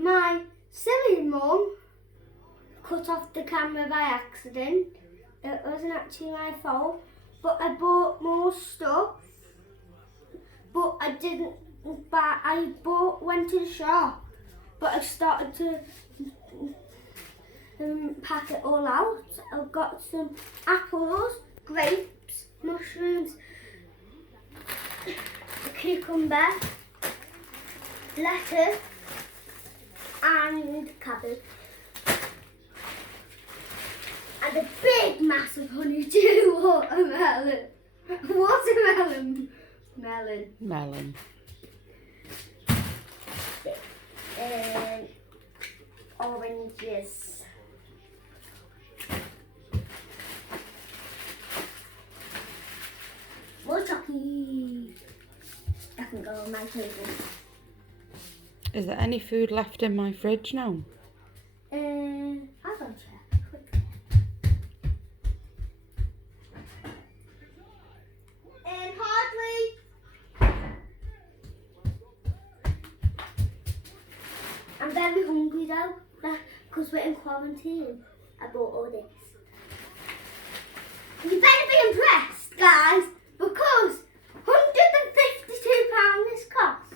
My silly mum cut off the camera by accident. It wasn't actually my fault, but I bought more stuff. But I didn't buy. Went to the shop, but I started to pack it all out. I've got some apples, grapes, mushrooms, a cucumber, lettuce, and cabbage. And a big, massive honeydew watermelon. Melon. Oranges. More chocolate. I can go on my table. Is there any food left in my fridge now? I'll go check quickly. Hardly. I'm very hungry though, because we're in quarantine. I bought all this. You better be impressed, guys, because £152 this cost.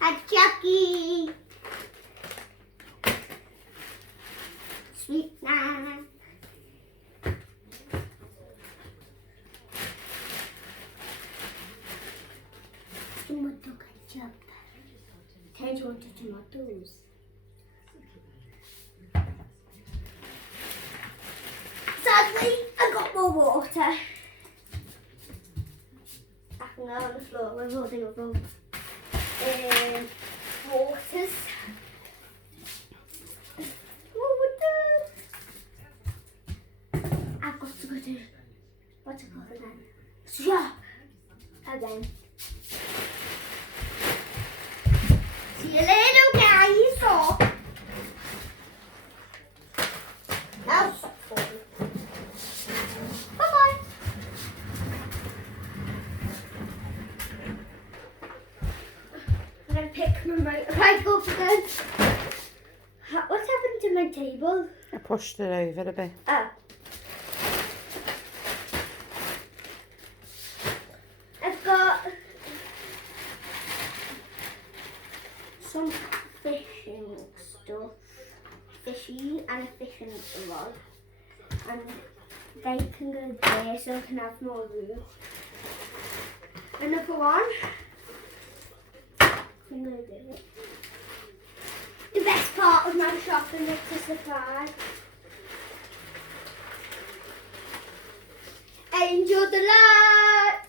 A Chucky. Sweet snack. Tomato ketchup. Ted wanted tomatoes. Sadly, I got more water. I can go on the floor with all the other waters. I've got to go to what's it called again? Shop again. See you later, guys. Bye-bye. I'm going to pick my right up again. What's happened to my table? I pushed it over a bit. Oh. I've got some fishing stuff, fishy and a fishing rod, and they can go there so I can have more room. Another one can go there. The best part of my shopping is the supply. Enjoy the light.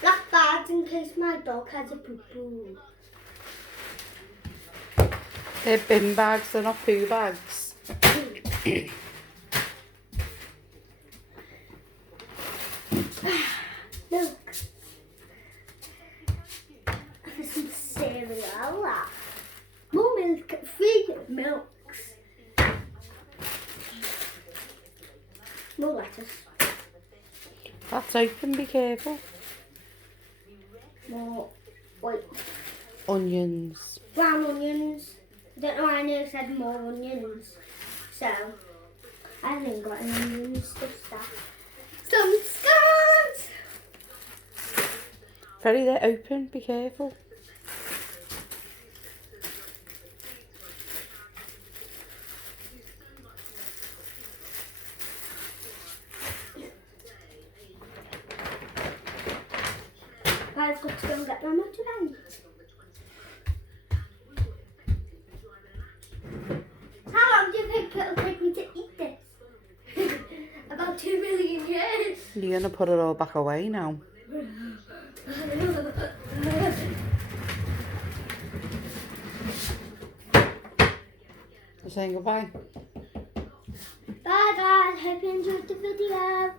Black bags in case my dog has a poo-poo. They're bin bags, they're not poo bags. Look. There's some cereal. More milk, 3 milks. More lettuce. That's open, be careful. More white. Onions. Brown onions. I don't know why I knew it said more onions. So, I haven't got any onions to stuff. Some scones! Very, they're open, be careful. I've got to go and get my motorbike. How long do you think it'll take me to eat this? About 2 million years. You're going to put it all back away now. You're saying goodbye. Bye guys, hope you enjoyed the video.